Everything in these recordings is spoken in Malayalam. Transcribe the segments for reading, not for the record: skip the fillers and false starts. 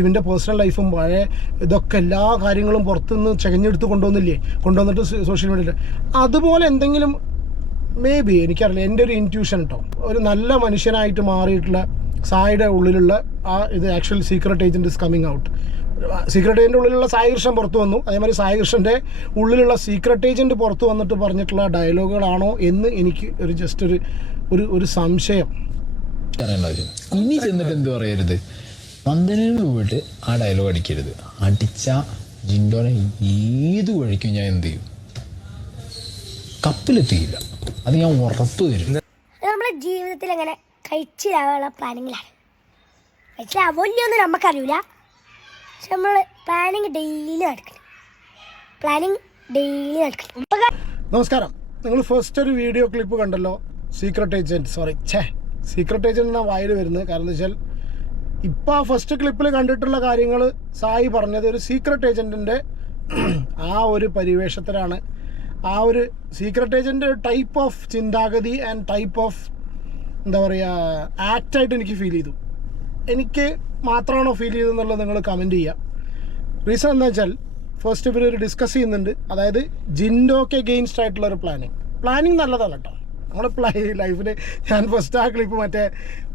സിവിൻ്റെ പേഴ്സണൽ ലൈഫും പഴയ ഇതൊക്കെ എല്ലാ കാര്യങ്ങളും പുറത്തുനിന്ന് ചകഞ്ഞെടുത്ത് കൊണ്ടുവന്നിട്ട് സോഷ്യൽ മീഡിയയിൽ അതുപോലെ എന്തെങ്കിലും മേ ബി എനിക്കറിയില്ല, എൻ്റെ ഒരു ഇൻറ്റ്യൂഷൻ കേട്ടോ. ഒരു നല്ല മനുഷ്യനായിട്ട് മാറിയിട്ടുള്ള സായിയുടെ ഉള്ളിലുള്ള ആ ഇത് actual secret agent is coming out. Secret agent ഉള്ളിലുള്ള സായി കൃഷ്ണൻ പുറത്തു വന്നു. അതേമാതിരി സായി കൃഷ്ണൻ്റെ ഉള്ളിലുള്ള സീക്രട്ട് ഏജൻറ്റ് പുറത്തു വന്നിട്ട് പറഞ്ഞിട്ടുള്ള ഡയലോഗുകളാണോ എന്ന് എനിക്ക് ഒരു ജസ്റ്റ് ഒരു സംശയം. ഇനി ചെന്നിട്ട് എന്ത് പറയരുത്, വന്ദനയിൽ പോയിട്ട് ആ ഡയലോഗ് അടിക്കരുത്. അടിച്ച ജിൻഡോനെ ഏത് വഴിക്കും ഞാൻ എന്ത് ചെയ്യും, കപ്പിലെത്തിയില്ല. അത് ഞാൻ ഉറപ്പ് തരും. നമ്മുടെ ജീവിതത്തിൽ അങ്ങനെ കഴിച്ചിലാവാനുള്ള പ്ലാനിങ്ങിലാണ്. കഴിച്ചിലാവോന്നും നമുക്കറിയില്ല, പക്ഷെ നമ്മൾ പ്ലാനിങ് ഡെയിലി നടക്കണം. നമസ്കാരം. നിങ്ങൾ ഫസ്റ്റ് ഒരു വീഡിയോ ക്ലിപ്പ് കണ്ടല്ലോ, സീക്രട്ട് ഏജൻറ്റ് സീക്രട്ട് ഏജൻറ്റ് എന്നാണ് വായിൽ വരുന്നത്. കാരണം എന്താ വെച്ചാൽ ഇപ്പോൾ ആ ഫസ്റ്റ് ക്ലിപ്പിൽ കണ്ടിട്ടുള്ള കാര്യങ്ങൾ സായി പറഞ്ഞത് ഒരു സീക്രട്ട് ഏജൻറ്റിൻ്റെ ആ ഒരു പരിവേഷത്തിലാണ്. ആ ഒരു സീക്രട്ട് ഏജൻറ്റ് ടൈപ്പ് ഓഫ് ചിന്താഗതി ആൻഡ് ടൈപ്പ് ഓഫ് എന്താ പറയുക ആക്റ്റായിട്ട് എനിക്ക് ഫീൽ ചെയ്തു. എനിക്ക് മാത്രമാണോ ഫീൽ ചെയ്തതെന്നുള്ളത് നിങ്ങൾ കമൻറ്റ് ചെയ്യുക. റീസൺ എന്താ വെച്ചാൽ ഫസ്റ്റ് ഇവർ ഡിസ്കസ് ചെയ്യുന്നുണ്ട്, അതായത് ജിൻഡോക്ക് എഗെയിൻസ്റ്റ് ആയിട്ടുള്ളൊരു പ്ലാനിങ് നല്ലതല്ല കേട്ടോ. നമ്മൾ ലൈഫിൽ ഞാൻ ഫസ്റ്റ് ആ ക്ലിപ്പ് മറ്റേ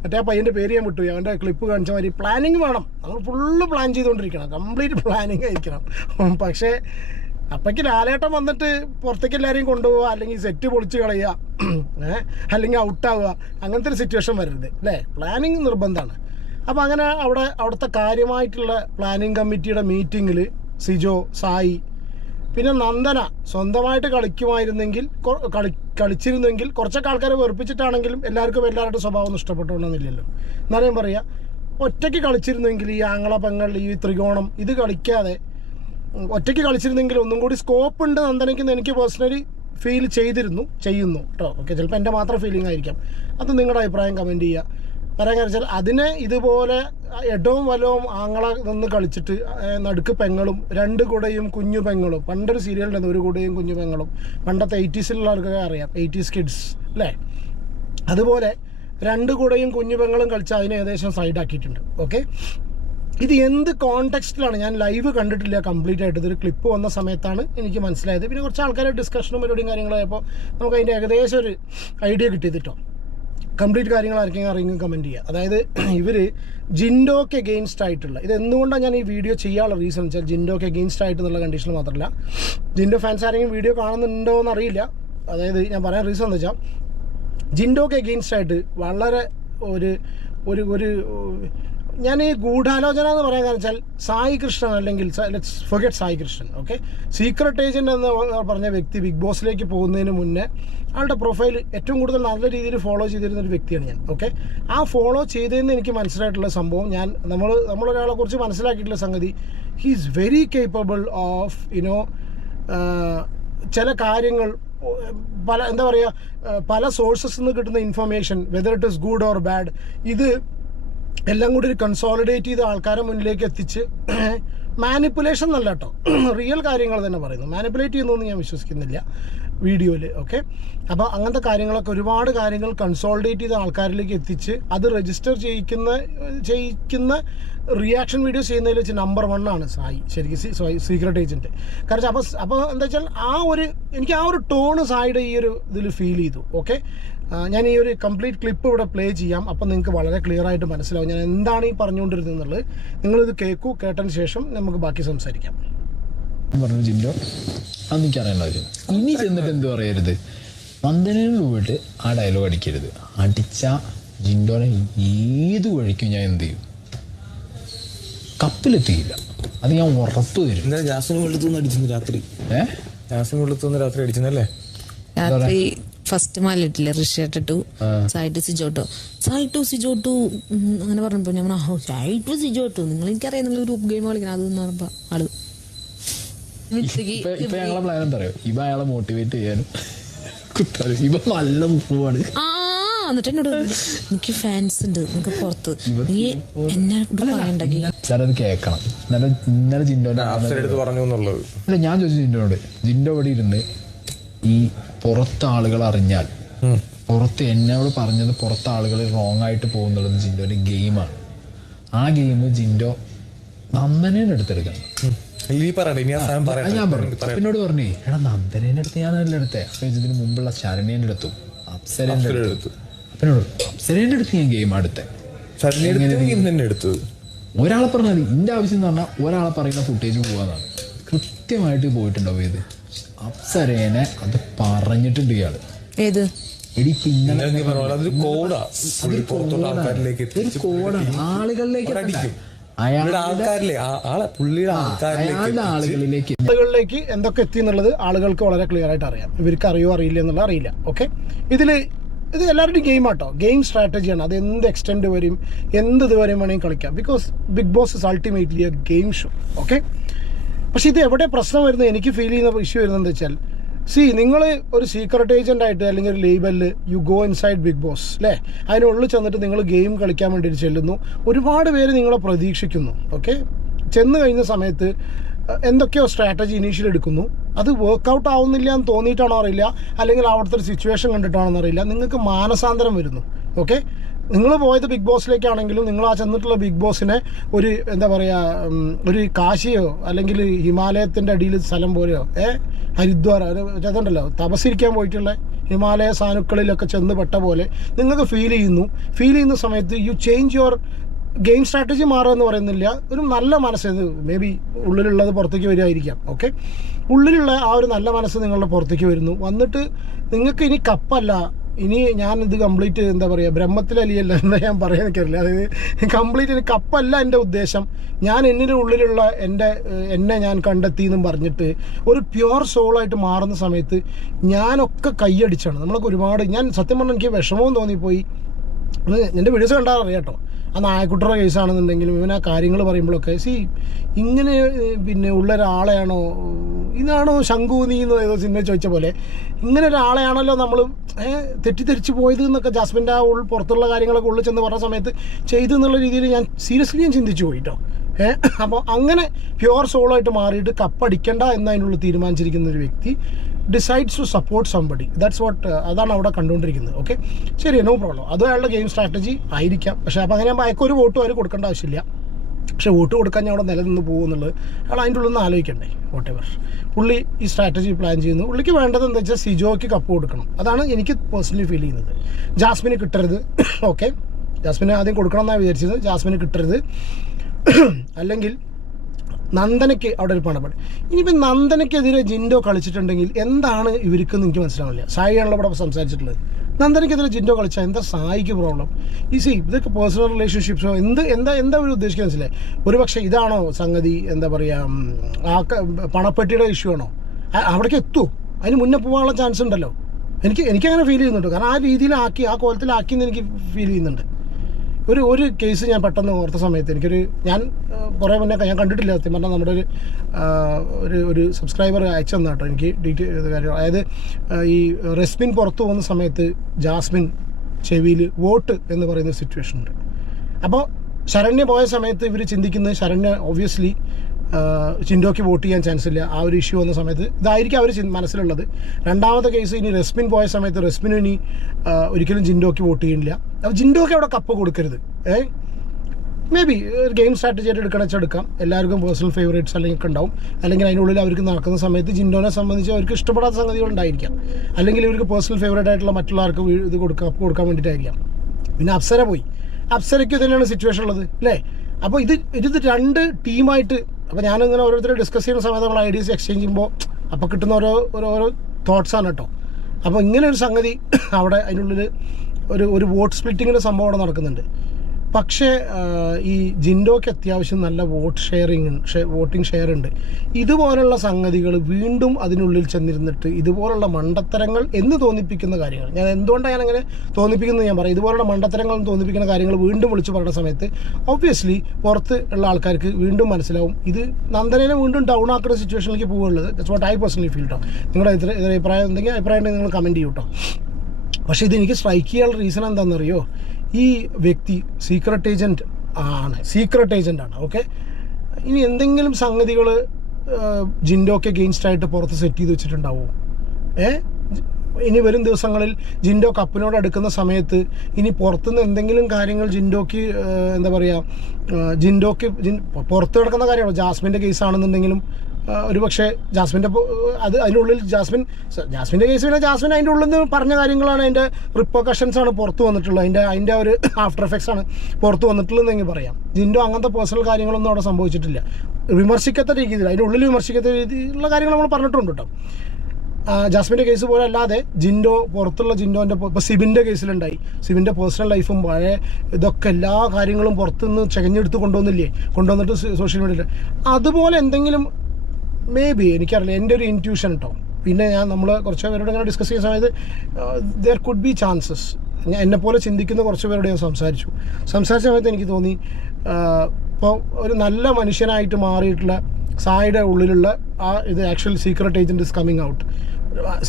ആ പയ്യൻ്റെ പേര് ഞാൻ വിട്ടു, അവൻ്റെ ക്ലിപ്പ് കാണിച്ച മാതിരി പ്ലാനിങ് വേണം. നമ്മൾ ഫുള്ള് പ്ലാൻ ചെയ്തുകൊണ്ടിരിക്കണം, കംപ്ലീറ്റ് പ്ലാനിങ് ആയിരിക്കണം. പക്ഷേ അപ്പോഴേക്ക് ലാലേട്ടൻ വന്നിട്ട് പുറത്തേക്ക് എല്ലാവരെയും കൊണ്ടുപോവുക, അല്ലെങ്കിൽ സെറ്റ് പൊളിച്ച് കളയുക, അല്ലെങ്കിൽ ഔട്ടാവുക, അങ്ങനത്തെ ഒരു സിറ്റുവേഷൻ വരരുത് അല്ലേ. പ്ലാനിങ് നിർബന്ധമാണ്. അപ്പോൾ അങ്ങനെ അവിടുത്തെ കാര്യമായിട്ടുള്ള പ്ലാനിങ് കമ്മിറ്റിയുടെ മീറ്റിങ്ങിൽ സിജോ, സായി, പിന്നെ നന്ദന സ്വന്തമായിട്ട് കളിച്ചിരുന്നെങ്കിൽ കുറച്ചൊക്കെ ആൾക്കാരെ വെറുപ്പിച്ചിട്ടാണെങ്കിലും എല്ലാവർക്കും എല്ലാവരുടെ സ്വഭാവം ഒന്നും ഇഷ്ടപ്പെട്ടുകൊണ്ടൊന്നുമില്ലല്ലോ. എന്നാലും ഞാൻ പറയാം, ഒറ്റയ്ക്ക് കളിച്ചിരുന്നെങ്കിൽ ഈ ആങ്ങള പെങ്ങൾ ഈ ത്രികോണം ഇത് കളിക്കാതെ ഒറ്റയ്ക്ക് കളിച്ചിരുന്നെങ്കിൽ ഒന്നും കൂടി സ്കോപ്പ് ഉണ്ട് നന്ദനയ്ക്ക് എനിക്ക് പേഴ്സണലി ഫീൽ ചെയ്യുന്നു കേട്ടോ. ഓക്കെ, ചിലപ്പോൾ എൻ്റെ മാത്രം ഫീലിംഗ് ആയിരിക്കാം. അത് നിങ്ങളുടെ അഭിപ്രായം കമൻറ്റ് ചെയ്യുക. പറയാൻ കാരണം വെച്ചാൽ അതിനെ ഇതുപോലെ എടവും വലവും ആങ്ങള നിന്ന് കളിച്ചിട്ട് നടുക്ക് പെങ്ങളും രണ്ട് കുടയും കുഞ്ഞു പെങ്ങളും, പണ്ടൊരു സീരിയലുണ്ടായിരുന്നു ഒരു കുടയും കുഞ്ഞു പെങ്ങളും, പണ്ടത്തെ 80s ആൾക്കൊക്കെ അറിയാം, 80s കിഡ്സ് അല്ലേ. അതുപോലെ രണ്ട് കുടയും കുഞ്ഞു പെങ്ങളും കളിച്ച് അതിനെ ഏകദേശം സൈഡാക്കിയിട്ടുണ്ട്. ഓക്കെ, ഇത് എന്ത് കോണ്ടെക്സ്റ്റിലാണ് ഞാൻ ലൈവ് കണ്ടിട്ടില്ല കംപ്ലീറ്റ് ആയിട്ട്. ഇതൊരു ക്ലിപ്പ് വന്ന സമയത്താണ് എനിക്ക് മനസ്സിലായത്. പിന്നെ കുറച്ച് ആൾക്കാരെ ഡിസ്കഷനും പരിപാടിയും കാര്യങ്ങളായപ്പോൾ നമുക്ക് അതിൻ്റെ ഏകദേശം ഒരു ഐഡിയ കിട്ടിയത് കേട്ടോ. കംപ്ലീറ്റ് കാര്യങ്ങൾ ആർക്കെങ്കിലും അറിയെങ്കിൽ കമൻറ്റ് ചെയ്യുക. അതായത് ഇവർ ജിൻഡോക്ക് എഗെയിൻസ്റ്റ് ആയിട്ടുള്ള, ഇത് എന്തുകൊണ്ടാണ് ഞാൻ ഈ വീഡിയോ ചെയ്യാനുള്ള റീസൺ വെച്ചാൽ ജിൻഡോക്ക് എഗെയിൻസ്റ്റ് ആയിട്ടെന്നുള്ള കണ്ടീഷനിൽ മാത്രമല്ല, ജിൻഡോ ഫാൻസ് ആരെങ്കിലും വീഡിയോ കാണുന്നുണ്ടോ എന്നറിയില്ല. അതായത് ഞാൻ പറയാൻ റീസൺ എന്ന് വെച്ചാൽ ജിൻഡോക്ക് എഗെയിൻസ്റ്റ് ആയിട്ട് വളരെ ഒരു ഞാൻ ഈ ഗൂഢാലോചന എന്ന് പറയാൻ കാരണം വെച്ചാൽ സായി കൃഷ്ണൻ, അല്ലെങ്കിൽ let's forget Sai Krishnan, okay, secret agent എന്ന് പറഞ്ഞ വ്യക്തി ബിഗ് ബോസിലേക്ക് പോകുന്നതിന് മുന്നേ ആളുടെ പ്രൊഫൈൽ ഏറ്റവും കൂടുതൽ നല്ല രീതിയിൽ ഫോളോ ചെയ്തിരുന്ന ഒരു വ്യക്തിയാണ് ഞാൻ. ഓക്കെ, ആ ഫോളോ ചെയ്തതെന്ന് എനിക്ക് മനസ്സിലായിട്ടുള്ള സംഭവം, നമ്മളൊരാളെ കുറിച്ച് മനസ്സിലാക്കിയിട്ടുള്ള സംഗതി, he is very capable of ചില കാര്യങ്ങൾ എന്താ പറയുക, പല സോഴ്സസ് നിന്ന് കിട്ടുന്ന information, whether it is good or bad, ഇത് എല്ലാം കൂടി ഒരു കൺസോളിഡേറ്റ് ചെയ്ത് ആൾക്കാരെ മുന്നിലേക്ക് എത്തിച്ച്, മാനിപ്പുലേഷൻ എന്നല്ല കേട്ടോ, റിയൽ കാര്യങ്ങൾ തന്നെ പറയുന്നു, മാനിപ്പുലേറ്റ് ചെയ്യുന്നതൊന്നും ഞാൻ വിശ്വസിക്കുന്നില്ല വീഡിയോയിൽ. ഓക്കെ, അപ്പോൾ അങ്ങനത്തെ കാര്യങ്ങളൊക്കെ ഒരുപാട് കാര്യങ്ങൾ കൺസോളിഡേറ്റ് ചെയ്ത് ആൾക്കാരിലേക്ക് എത്തിച്ച് അത് രജിസ്റ്റർ ചെയ്യിക്കുന്ന റിയാക്ഷൻ വീഡിയോസ് ചെയ്യുന്നതിൽ വെച്ച് നമ്പർ 1 ആണ് സായി, ശരിക്കും സീക്രട്ട് ഏജൻറ്റ്. കാരണം അപ്പോൾ എന്താ വെച്ചാൽ എനിക്ക് ആ ഒരു ടോണ് സായിയുടെ ഈ ഒരു ഇതിൽ ഫീൽ ചെയ്തു. ഓക്കെ, ഞാൻ ഈ ഒരു കംപ്ലീറ്റ് ക്ലിപ്പ് ഇവിടെ പ്ലേ ചെയ്യാം. അപ്പം നിങ്ങൾക്ക് വളരെ ക്ലിയർ ആയിട്ട് മനസ്സിലാവും ഞാൻ എന്താണ് ഈ പറഞ്ഞുകൊണ്ടിരുന്നത് എന്നുള്ളത്. നിങ്ങളിത് കേട്ടതിന് ശേഷം നമുക്ക് ബാക്കി സംസാരിക്കാം. പറഞ്ഞു ജിൻഡോ, അത് എനിക്കറിയേണ്ട കാര്യം. ഇനി ചെന്നിട്ട് എന്ത് പറയരുത്, വന്ദനയിൽ പോയിട്ട് ആ ഡയലോഗ് അടിക്കരുത്. അടിച്ച ജിൻഡോനെ ഏത് വഴിക്കും ഞാൻ എന്ത് ചെയ്യും, കപ്പിലെത്തിയില്ല. അത് ഞാൻ ഉറപ്പ് തരും. ജാസ്മിൻ വെള്ളത്തുനിന്ന് അടിച്ചു രാത്രി, ജാസ്മിൻ വെള്ളത്തുനിന്ന് രാത്രി അടിച്ചല്ലേ രാത്രി ഫസ്റ്റ് മാലിട്ടില്ലേ ഋഷിട്ടു സൈഡ് സിജോട്ടു അങ്ങനെ പറഞ്ഞപ്പോ ഞാൻ സൈഡ് സിജോട്ടു നിങ്ങൾ എനിക്കറിയാം ഗ്രൂപ്പ് ഗെയിം കളിക്കണം അതെന്ന് പറഞ്ഞപ്പോ ആള് ഇപ്പൊ ഞങ്ങളെ പ്ലാൻ എന്താ അറിയോ, ഇവ അയാളെ മോട്ടിവേറ്റ് ചെയ്യാനും കുത്താനും. ഇവ നല്ല മുഖമാണ്. എന്നിട്ട് എന്നോട് എനിക്ക് ഫാൻസ് ഉണ്ട് നിങ്ങൾക്ക് പുറത്ത്, നീ എന്നെ പറയണ്ടെങ്കിൽ അത് കേക്കണം. ഇന്നലെ ജിൻഡോന്റെ അല്ല ഞാൻ ചോദിച്ചു ജിൻഡോനോട്, ജിൻഡോ ഇവിടെ ഇരുന്ന് ഈ പുറത്ത് ആളുകൾ അറിഞ്ഞാൽ, പുറത്ത് എന്നോട് പറഞ്ഞത് പുറത്ത് ആളുകൾ റോങ് ആയിട്ട് പോകുന്നുള്ളത് ജിൻഡോന്റെ ഗെയിമാണ്. ആ ഗെയിം ജിൻഡോ നന്ദനേൻ്റെ അടുത്തെടുക്കണം. ഈ പറയട്ടെ ഇനി ഞാൻ പറഞ്ഞു അപ്പിനോട് പറഞ്ഞേ എടാ നന്ദനേൻ്റെ അടുത്ത് ഞാനല്ല എടുത്തേ. അപ്പൊ ഇതിന് മുമ്പുള്ള ശരണ്യേൻ്റെ അടുത്തും അപ്സരേൻ്റെ അടുത്തു. അപ്പിനോട് അപ്സരേൻ്റെ അടുത്ത് ഞാൻ ഗെയിം അടുത്തേ. ഒരാളെ പറഞ്ഞാൽ മതി. ഇന്റെ ആവശ്യം എന്ന് പറഞ്ഞാൽ ഒരാളെ പറയുന്ന ഫുട്ടേജ് പോവാന്നാണ്. കൃത്യമായിട്ട് പോയിട്ടുണ്ടാവും. ഇത് അപ്സരേനെ അത് പറഞ്ഞിട്ടുണ്ട് ഇയാള്. ഏത് എടി പിന്നെ ആളുകളിലേക്ക് ആളുകളിലേക്ക് എന്തൊക്കെ എത്തി എന്നുള്ളത് ആളുകൾക്ക് വളരെ ക്ലിയർ ആയിട്ട് അറിയാം. ഇവർക്ക് അറിയോ അറിയില്ല എന്നുള്ള അറിയില്ല. ഓക്കെ, ഇത് എല്ലാവരുടെയും ഗെയിം ആട്ടോ, ഗെയിം സ്ട്രാറ്റജിയാണ്. അത് എന്ത് എക്സ്റ്റെൻഡ് വരും, എന്ത് ഇതുവരെയും വേണമെങ്കിൽ കളിക്കാം. Because Bigg Boss is ultimately a game show. Okay, പക്ഷെ ഇത് എവിടെ പ്രശ്നം വരുന്നത്, എനിക്ക് ഫീൽ ചെയ്യുന്ന ഇഷ്യൂ വരുന്നത് വെച്ചാൽ, നിങ്ങൾ ഒരു സീക്രട്ട് ഏജന്റ് ആയിട്ട് അല്ലെങ്കിൽ ഒരു ലേബലിൽ you go inside Bigg Boss അല്ലേ, അതിനുള്ളിൽ ചെന്നിട്ട് നിങ്ങൾ ഗെയിം കളിക്കാൻ വേണ്ടിയിട്ട് ചെല്ലുന്നു. ഒരുപാട് പേര് നിങ്ങളെ പ്രതീക്ഷിക്കുന്നു. ഓക്കെ, ചെന്ന് കഴിഞ്ഞ സമയത്ത് എന്തൊക്കെയോ സ്ട്രാറ്റജി ഇനീഷ്യൽ എടുക്കുന്നു. അത് വർക്കൗട്ട് ആവുന്നില്ല എന്ന് തോന്നിയിട്ടാണോ അറിയില്ല, അല്ലെങ്കിൽ അവിടുത്തെ ഒരു സിറ്റുവേഷൻ കണ്ടിട്ടാണോ അറിയില്ല, നിങ്ങൾക്ക് മാനസാന്തരം വരുന്നു. ഓക്കെ, നിങ്ങൾ പോയത് ബിഗ് ബോസിലേക്കാണെങ്കിലും നിങ്ങൾ ആ ചെന്നിട്ടുള്ള ബിഗ് ബോസിനെ ഒരു എന്താ പറയുക, ഒരു കാശിയോ അല്ലെങ്കിൽ ഹിമാലയത്തിൻ്റെ അടിയിൽ സ്ഥലം പോലെയോ ഹരിദ്വാർ അതുണ്ടല്ലോ തപസ്സിരിക്കാൻ പോയിട്ടുള്ള ഹിമാലയ സാനുക്കളിലൊക്കെ ചെന്ന് പെട്ട പോലെ നിങ്ങൾക്ക് ഫീൽ ചെയ്യുന്ന സമയത്ത് U change your game strategy മാറുമെന്ന് പറയുന്നില്ല. ഒരു നല്ല മനസ്സ്, മേ ബി ഉള്ളിലുള്ളത് പുറത്തേക്ക് വരുമായിരിക്കാം. ഓക്കെ, ഉള്ളിലുള്ള ആ ഒരു നല്ല മനസ്സ് നിങ്ങളുടെ പുറത്തേക്ക് വന്നിട്ട് നിങ്ങൾക്ക് ഇനി കപ്പല്ല, ഇനി ഞാനിത് കംപ്ലീറ്റ് എന്താ പറയുക ബ്രഹ്മത്തിലലിയല്ല എന്താ ഞാൻ പറയാൻ നിൽക്കാറില്ല. അതായത് കംപ്ലീറ്റ് കപ്പല്ല എൻ്റെ ഉദ്ദേശം, ഞാൻ എന്നിൻ്റെ ഉള്ളിലുള്ള എന്നെ ഞാൻ കണ്ടെത്തി എന്നും പറഞ്ഞിട്ട് ഒരു പ്യുവർ സോളായിട്ട് മാറുന്ന സമയത്ത് ഞാനൊക്കെ കൈയടിച്ചാണ്. നമ്മളൊക്കെ ഒരുപാട്, ഞാൻ സത്യം പറഞ്ഞാൽ എനിക്ക് വിഷമവും തോന്നിപ്പോയി. എൻ്റെ വീഡിയോസ് കണ്ടാൽ അറിയാം കേട്ടോ. ആ നായക്കുട്ടയുടെ കേസാണെന്നുണ്ടെങ്കിലും ഇവൻ ആ കാര്യങ്ങൾ പറയുമ്പോഴൊക്കെ ഇങ്ങനെ പിന്നെ ഉള്ള ഒരാളെയാണോ, ഇതാണോ ശംഖു നീ എന്ന് ഏതോ സിനിമ ചോദിച്ച പോലെ ഇങ്ങനെ ഒരാളെയാണല്ലോ നമ്മൾ തെറ്റിദ്ധരിച്ച് പോയത് എന്നൊക്കെ ജാസ്മിൻ്റെ ആ പുറത്തുള്ള കാര്യങ്ങളൊക്കെ ഉള്ളിൽ ചെന്ന് പറഞ്ഞ സമയത്ത് ചെയ്തു എന്നുള്ള രീതിയിൽ ഞാൻ സീരിയസ്ലി ചിന്തിച്ചു പോയിട്ടോ. അപ്പോൾ അങ്ങനെ പ്യുവർ സോളായിട്ട് മാറിയിട്ട് കപ്പടിക്കണ്ട എന്നതിനുള്ള തീരുമാനിച്ചിരിക്കുന്ന ഒരു വ്യക്തി decides to support somebody. That's what, അതാണ് അവിടെ കണ്ടുകൊണ്ടിരിക്കുന്നത്. ഓക്കെ, ശരി, നോ പ്രോബ്ലം, അത് അയാളുടെ ഗെയിം സ്ട്രാറ്റജി ആയിരിക്കാം. പക്ഷേ അപ്പോൾ അങ്ങനെ അയക്കൊരു വോട്ടും അവർ കൊടുക്കേണ്ട ആവശ്യമില്ല. പക്ഷേ വോട്ട് കൊടുക്കാൻ ഞാൻ അവിടെ നിലനിന്ന് പോകുമെന്നുള്ളത് അയാൾ അതിൻ്റെ ഉള്ളിൽ നിന്ന് ആലോചിക്കണ്ടേ. വോട്ട് എവർ, പുള്ളി ഈ സ്ട്രാറ്റജി പ്ലാൻ ചെയ്യുന്നു. പുള്ളിക്ക് വേണ്ടത് എന്താ വെച്ചാൽ സിജോയ്ക്ക് കപ്പ് കൊടുക്കണം. അതാണ് എനിക്ക് പേഴ്സണലി ഫീൽ ചെയ്യുന്നത്. ജാസ്മിന് കിട്ടരുത്. ഓക്കെ, ജാസ്മിന് ആദ്യം കൊടുക്കണം എന്നാണ് വിചാരിച്ചത്. ജാസ്മിന് കിട്ടരുത്, അല്ലെങ്കിൽ നന്ദനയ്ക്ക് അവിടെ ഒരു പണപ്പാട്. ഇനിയിപ്പോൾ നന്ദനയ്ക്കെതിരെ ജിൻഡോ കളിച്ചിട്ടുണ്ടെങ്കിൽ എന്താണ് ഇവർക്കെന്ന് എനിക്ക് മനസ്സിലാവില്ല. സായിയാണല്ലോ ഇവിടെ സംസാരിച്ചിട്ടുള്ളത്. നന്ദനയ്ക്കെതിരെ ജിൻഡോ കളിച്ചാൽ എന്താ സായിക്ക് പ്രോബ്ലം? ഇതൊക്കെ പേഴ്സണൽ റിലേഷൻഷിപ്സോ എന്താ ഒരു ഉദ്ദേശിക്കാൻ മനസ്സിലായി. ഒരു പക്ഷേ ഇതാണോ സംഗതി, എന്താ പറയുക, ആ പണപ്പെട്ടിയുടെ ഇഷ്യൂ ആണോ? അവിടേക്ക് എത്തുമോ? അതിന് മുന്നേ പോകാനുള്ള ചാൻസ് ഉണ്ടല്ലോ. എനിക്കങ്ങനെ ഫീൽ ചെയ്യുന്നുണ്ട്. കാരണം ആ രീതിയിലാക്കി, ആ കോലത്തിലാക്കിയെന്ന് എനിക്ക് ഫീൽ ചെയ്യുന്നുണ്ട്. ഒരു കേസ് ഞാൻ പെട്ടെന്ന് ഓർത്ത സമയത്ത് ഞാൻ കുറേ മുന്നേ ഞാൻ കണ്ടിട്ടില്ല സത്യം പറഞ്ഞാൽ, നമ്മുടെ ഒരു സബ്സ്ക്രൈബർ അയച്ചു തന്ന കേട്ടോ എനിക്ക് ഡീറ്റെയിൽ കാര്യം. അതായത് ഈ റെസ്മിൻ പുറത്തു പോകുന്ന സമയത്ത് ജാസ്മിൻ ചെവിയിൽ വോട്ട് എന്ന് പറയുന്ന സിറ്റുവേഷൻ ഉണ്ട്. അപ്പോൾ ശരണ്യ പോയ സമയത്ത് ഇവർ ചിന്തിക്കുന്നത് ശരണ്യ ഒബ്വിയസ്ലി ജിൻഡോയ്ക്ക് വോട്ട് ചെയ്യാൻ ചാൻസ് ഇല്ല. ആ ഒരു ഇഷ്യൂ വന്ന സമയത്ത് ഇതായിരിക്കും അവർ മനസ്സിലുള്ളത്. രണ്ടാമത്തെ കേസ് ഇനി റെസ്മിൻ പോയ സമയത്ത് റെസ്മിനും ഇനി ഒരിക്കലും ജിൻഡോയ്ക്ക് വോട്ട് ചെയ്യുന്നില്ല. അപ്പോൾ ജിൻഡോയ്ക്ക് അവിടെ കപ്പ് കൊടുക്കരുത്. മേ ബി ഒരു ഗെയിം സ്ട്രാറ്റജി ആയിട്ട് എടുക്കാം. എല്ലാവർക്കും പേഴ്സണൽ ഫേവറേറ്റ്സ് അല്ലെങ്കിൽ ഉണ്ടാവും. അല്ലെങ്കിൽ അതിനുള്ളിൽ അവർക്ക് നടക്കുന്ന സമയത്ത് ജിൻഡോനെ സംബന്ധിച്ച് അവർക്ക് ഇഷ്ടപ്പെടാത്ത സംഗതികളുണ്ടായിരിക്കാം. അല്ലെങ്കിൽ ഇവർക്ക് പേഴ്സണൽ ഫേവറേറ്റ് ആയിട്ടുള്ള മറ്റുള്ളവർക്ക് ഇത് കപ്പ് കൊടുക്കാൻ വേണ്ടിയിട്ടായിരിക്കാം. പിന്നെ അപ്സര പോയി, അപ്സരയ്ക്ക് തന്നെയാണ് സിറ്റുവേഷൻ ഉള്ളത് അല്ലേ. അപ്പോൾ ഇത് രണ്ട് ടീമായിട്ട്, അപ്പോൾ ഞാനിങ്ങനെ ഓരോരുത്തരെ ഡിസ്കസ് ചെയ്യുന്ന സമയത്ത് നമ്മൾ ഐഡിയസ് എക്സ്ചേഞ്ച് ചെയ്യുമ്പോൾ അപ്പോൾ കിട്ടുന്ന ഓരോ തോട്ട്സാണ് കേട്ടോ. അപ്പോൾ ഇങ്ങനെ ഒരു സംഗതി അവിടെ അതിനുള്ളിൽ ഒരു വോട്ട് സ്പ്ലിറ്റിങ്ങിൻ്റെ സംഭവം അവിടെ നടക്കുന്നുണ്ട്. പക്ഷേ ഈ ജിൻഡോയ്ക്ക് അത്യാവശ്യം നല്ല വോട്ടിംഗ് ഷെയർ ഉണ്ട്. ഇതുപോലുള്ള സംഗതികൾ വീണ്ടും അതിനുള്ളിൽ ചെന്നിരുന്നിട്ട് ഇതുപോലുള്ള മണ്ടത്തരങ്ങൾ എന്ന് തോന്നിപ്പിക്കുന്ന കാര്യങ്ങൾ, ഞാൻ എന്തുകൊണ്ടാണ് ഞാനങ്ങനെ തോന്നിപ്പിക്കുന്നത് ഞാൻ പറയാം. ഇതുപോലുള്ള മണ്ടത്തരങ്ങൾ എന്ന് തോന്നിപ്പിക്കുന്ന കാര്യങ്ങൾ വീണ്ടും വിളിച്ച് പറയുന്ന സമയത്ത് ഒബ്വിയസ്ലി പുറത്ത് ഉള്ള ആൾക്കാർക്ക് വീണ്ടും മനസ്സിലാവും ഇത് നന്ദനെ വീണ്ടും ഡൗൺ ആക്കുന്ന സിറ്റുവേഷനിലേക്ക് പോകുള്ളത്. That's what I personally feel കേട്ടോ. നിങ്ങളുടെ അഭിപ്രായം ഉണ്ടെങ്കിൽ നിങ്ങൾ കമൻറ്റ് ചെയ്യൂ കേട്ടോ. പക്ഷേ ഇതെനിക്ക് സ്ട്രൈക്ക് ചെയ്യാനുള്ള റീസൺ എന്താണെന്നറിയോ, ഈ വ്യക്തി സീക്രട്ട് ഏജൻ്റ് ആണ്. ഓക്കെ, ഇനി എന്തെങ്കിലും സംഗതികൾ ജിൻഡോക്ക് അഗെയിൻസ്റ്റ് ആയിട്ട് പുറത്ത് സെറ്റ് ചെയ്ത് വെച്ചിട്ടുണ്ടാവുമോ? ഇനി വരും ദിവസങ്ങളിൽ ജിൻഡോ കപ്പിനോട് അടുക്കുന്ന സമയത്ത് ഇനി പുറത്തുനിന്ന് എന്തെങ്കിലും കാര്യങ്ങൾ ജിൻഡോക്ക് എന്താ പറയുക പുറത്ത് കിടക്കുന്ന കാര്യമാണ്. ജാസ്മിൻ്റെ കേസാണെന്നുണ്ടെങ്കിലും ഒരു പക്ഷേ ജാസ്മിൻ്റെ അതിനുള്ളിൽ ജാസ്മിൻ്റെ കേസ് പിന്നെ ജാസ്മിൻ അതിൻ്റെ ഉള്ളിൽ നിന്ന് പറഞ്ഞ കാര്യങ്ങളാണ്, അതിൻ്റെ റിപ്പർക്കഷൻസാണ് പുറത്ത് വന്നിട്ടുള്ളത്, അതിൻ്റെ ഒരു ആഫ്റ്റർ എഫക്ട്സ് ആണ് പുറത്ത് വന്നിട്ടുള്ളതെന്നെങ്കിൽ പറയാം. ജിൻഡോ അങ്ങനത്തെ പേഴ്സണൽ കാര്യങ്ങളൊന്നും അവിടെ സംഭവിച്ചിട്ടില്ല. വിമർശിക്കത്ത രീതിയിൽ അതിൻ്റെ ഉള്ളിൽ വിമർശിക്കത്ത രീതിയിലുള്ള കാര്യങ്ങൾ നമ്മൾ പറഞ്ഞിട്ടുണ്ട് കേട്ടോ. ജാസ്മിൻ്റെ കേസ് പോലെ അല്ലാതെ പുറത്തുള്ള ജിൻഡോൻ്റെ ഇപ്പോൾ സിബിൻ്റെ കേസിലുണ്ടായി, സിബിൻ്റെ പേഴ്സണൽ ലൈഫും പഴയ ഇതൊക്കെ എല്ലാ കാര്യങ്ങളും പുറത്തുനിന്ന് ചെകഞ്ഞെടുത്ത് കൊണ്ടുവന്നിട്ട് സോഷ്യൽ മീഡിയയിൽ അതുപോലെ എന്തെങ്കിലും മേ ബി എനിക്കറിയില്ല, എൻ്റെ ഒരു ഇൻറ്റ്യൂഷൻ കേട്ടോ. പിന്നെ നമ്മൾ കുറച്ച് പേരോട് ഇങ്ങനെ ഡിസ്കസ് ചെയ്യുന്ന സമയത്ത് ദർ കുഡ് ബി ചാൻസസ്. എന്നെപ്പോലെ ചിന്തിക്കുന്ന കുറച്ച് പേരോട് ഞാൻ സംസാരിച്ച സമയത്ത് എനിക്ക് തോന്നി ഇപ്പോൾ ഒരു നല്ല മനുഷ്യനായിട്ട് മാറിയിട്ടുള്ള സായിയുടെ ഉള്ളിലുള്ള ഇത് actual secret agent is coming out.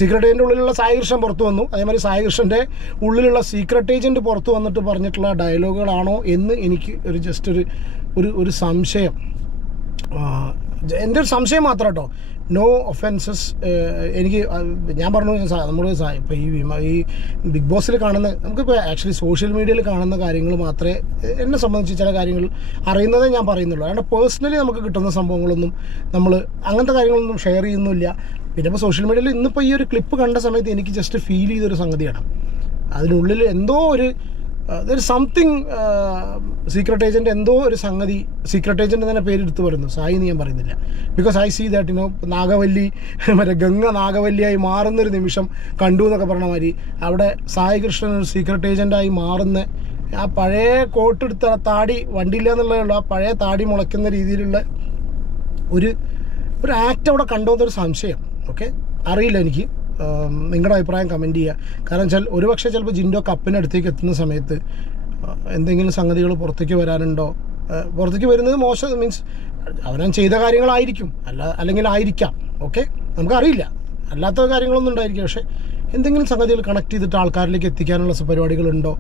Secret agent ഉള്ളിലുള്ള സായി കൃഷ്ണൻ പുറത്തു വന്നു. അതേമാതിരി സായി കൃഷ്ണൻ്റെ ഉള്ളിലുള്ള സീക്രട്ട് ഏജൻറ്റ് പുറത്തു വന്നിട്ട് പറഞ്ഞിട്ടുള്ള ഡയലോഗുകളാണോ എന്ന് എനിക്ക് ഒരു സംശയം. എൻ്റെ ഒരു സംശയം മാത്രം കേട്ടോ. No offences. ഞാൻ പറഞ്ഞു നമ്മൾ ഇപ്പോൾ ഈ ബിഗ് ബോസിൽ കാണുന്ന നമുക്കിപ്പോൾ ആക്ച്വലി സോഷ്യൽ മീഡിയയിൽ കാണുന്ന കാര്യങ്ങൾ മാത്രമേ എന്നെ സംബന്ധിച്ച് ചില കാര്യങ്ങൾ അറിയുന്നതേ ഞാൻ പറയുന്നുള്ളൂ. അതുകൊണ്ട് പേഴ്സണലി നമുക്ക് കിട്ടുന്ന സംഭവങ്ങളൊന്നും നമ്മൾ അങ്ങനത്തെ കാര്യങ്ങളൊന്നും ഷെയർ ചെയ്യുന്നില്ല. പിന്നെ ഇപ്പോൾ സോഷ്യൽ മീഡിയയിൽ ഇന്നിപ്പോൾ ഈ ഒരു ക്ലിപ്പ് കണ്ട സമയത്ത് എനിക്ക് ജസ്റ്റ് ഫീൽ ചെയ്തൊരു സംഗതിയാണ്, അതിനുള്ളിൽ എന്തോ ഒരു സംതിങ് സീക്രട്ട് ഏജൻറ്റ് എന്തോ ഒരു സംഗതി. സീക്രട്ട് ഏജൻറ്റ് തന്നെ പേരെടുത്ത് പറയുന്നു, സായി എന്ന് ഞാൻ പറയുന്നില്ല. Because I see that Nagavalli Ganga നാഗവല്ലിയായി മാറുന്നൊരു നിമിഷം കണ്ടു എന്നൊക്കെ പറഞ്ഞ മാതിരി അവിടെ സായി കൃഷ്ണൻ ഒരു സീക്രട്ട് ഏജൻറ്റായി മാറുന്ന ആ പഴയ കോട്ടെടുത്ത താടി വണ്ടിയില്ല എന്നുള്ളതുള്ള ആ പഴയ താടി മുളയ്ക്കുന്ന രീതിയിലുള്ള ഒരു ആക്ട് അവിടെ കണ്ടോന്നൊരു സംശയം. ഓക്കെ, അറിയില്ല എനിക്ക്. നിങ്ങളുടെ അഭിപ്രായം കമൻറ്റ് ചെയ്യുക. കാരണം ഒരുപക്ഷെ ചിലപ്പോൾ ജിൻഡോ കപ്പിനടുത്തേക്ക് എത്തുന്ന സമയത്ത് എന്തെങ്കിലും സംഗതികൾ പുറത്തേക്ക് വരാനുണ്ടോ, പുറത്തേക്ക് വരുന്നത് മോശം മീൻസ് അവൻ ചെയ്ത കാര്യങ്ങളായിരിക്കും, അല്ലെങ്കിൽ ആയിരിക്കാം. ഓക്കെ, നമുക്കറിയില്ല, അല്ലാത്ത കാര്യങ്ങളൊന്നും ഉണ്ടായിരിക്കും. പക്ഷേ എന്തെങ്കിലും സംഗതികൾ കണക്ട് ചെയ്തിട്ട് ആൾക്കാരിലേക്ക് എത്തിക്കാനുള്ള പരിപാടികളുണ്ടോ,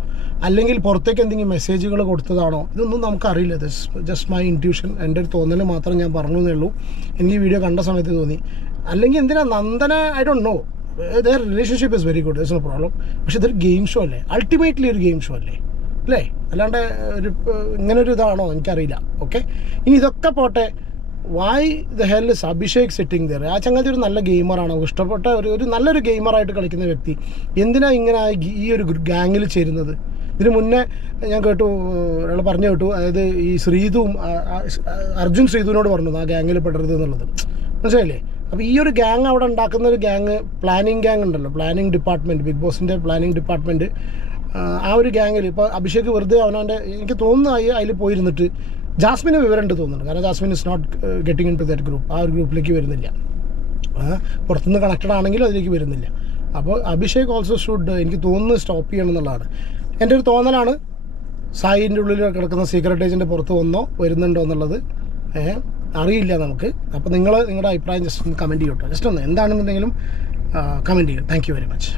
അല്ലെങ്കിൽ പുറത്തേക്ക് എന്തെങ്കിലും മെസ്സേജുകൾ കൊടുത്തതാണോ, ഇതൊന്നും നമുക്കറിയില്ല. ജസ്റ്റ് മൈ ഇൻറ്റ്യൂഷൻ, എൻ്റെ ഒരു തോന്നൽ മാത്രം ഞാൻ പറഞ്ഞു എന്നേ ഉള്ളൂ. എനിക്ക് ഈ വീഡിയോ കണ്ട സമയത്ത് തോന്നി. അല്ലെങ്കിൽ എന്തിനാ Nandana, I don't know, their relationship is very good, there's no problem. പക്ഷേ ഇതൊരു ഗെയിം ഷോ അല്ലേ, അൾട്ടിമേറ്റ്ലി ഒരു ഗെയിം ഷോ അല്ലേ, അല്ലാണ്ട് ഇങ്ങനൊരു ഇതാണോ എനിക്കറിയില്ല. ഓക്കെ, ഇനി ഇതൊക്കെ പോട്ടെ, why the hell is Abhishek sitting there? ആ ചങ്ങാതി ഒരു നല്ല ഗെയിമറാണ്, ഇഷ്ടപ്പെട്ട ഒരു നല്ലൊരു ഗെയിമറായിട്ട് കളിക്കുന്ന വ്യക്തി എന്തിനാ ഇങ്ങനെ ഈ ഒരു ഗ്യാങ്ങിൽ ചേരുന്നത്? ഇതിന് മുന്നേ ഞാൻ ഒരാൾ പറഞ്ഞു കേട്ടു, അതായത് ഈ അർജുൻ ശ്രീധുവിനോട് പറഞ്ഞു ആ ഗ്യാങ്ങിൽ പെടരുത് എന്നുള്ളത്, മനസ്സിലായില്ലേ? അപ്പോൾ ഈ ഒരു ഗ്യാങ് അവിടെ ഉണ്ടാക്കുന്ന ഒരു പ്ലാനിങ് ഗ്യാങ് ഉണ്ടല്ലോ, പ്ലാനിങ് ഡിപ്പാർട്ട്മെൻറ്റ്, ബിഗ് ബോസിൻ്റെ പ്ലാനിങ് ഡിപ്പാർട്ട്മെൻറ്റ്, ആ ഒരു ഗ്യാങ്ങിൽ ഇപ്പോൾ അഭിഷേക് വെറുതെ എനിക്ക് തോന്നുന്നു അതിൽ പോയിരുന്നിട്ട് ജാസ്മിന് വിവരമുണ്ട് തോന്നുന്നുണ്ട്. കാരണം Jasmine is not getting into that group, ആ ഒരു ഗ്രൂപ്പിലേക്ക് വരുന്നില്ല. പുറത്തുനിന്ന് കണക്റ്റഡ് ആണെങ്കിലും അതിലേക്ക് വരുന്നില്ല. അപ്പോൾ അഭിഷേക് ഓൾസോ ഷുഡ്, എനിക്ക് തോന്നുന്നു, സ്റ്റോപ്പ് ചെയ്യണം എന്നുള്ളതാണ് എൻ്റെ ഒരു തോന്നലാണ്. സായിൻ്റെ ഉള്ളിൽ കിടക്കുന്ന സീക്രട്ട് ഏജൻറ്റ് പുറത്ത് വരുന്നുണ്ടോ എന്നുള്ളത് അറിയില്ല നമുക്ക്. അപ്പോൾ നിങ്ങളുടെ അഭിപ്രായം ജസ്റ്റ് ഒന്ന് കമൻറ്റ് ചെയ്യട്ടോ, ജസ്റ്റ് ഒന്ന് എന്താണെന്നുണ്ടെങ്കിലും കമൻറ്റ് ചെയ്യും. Thank you very much.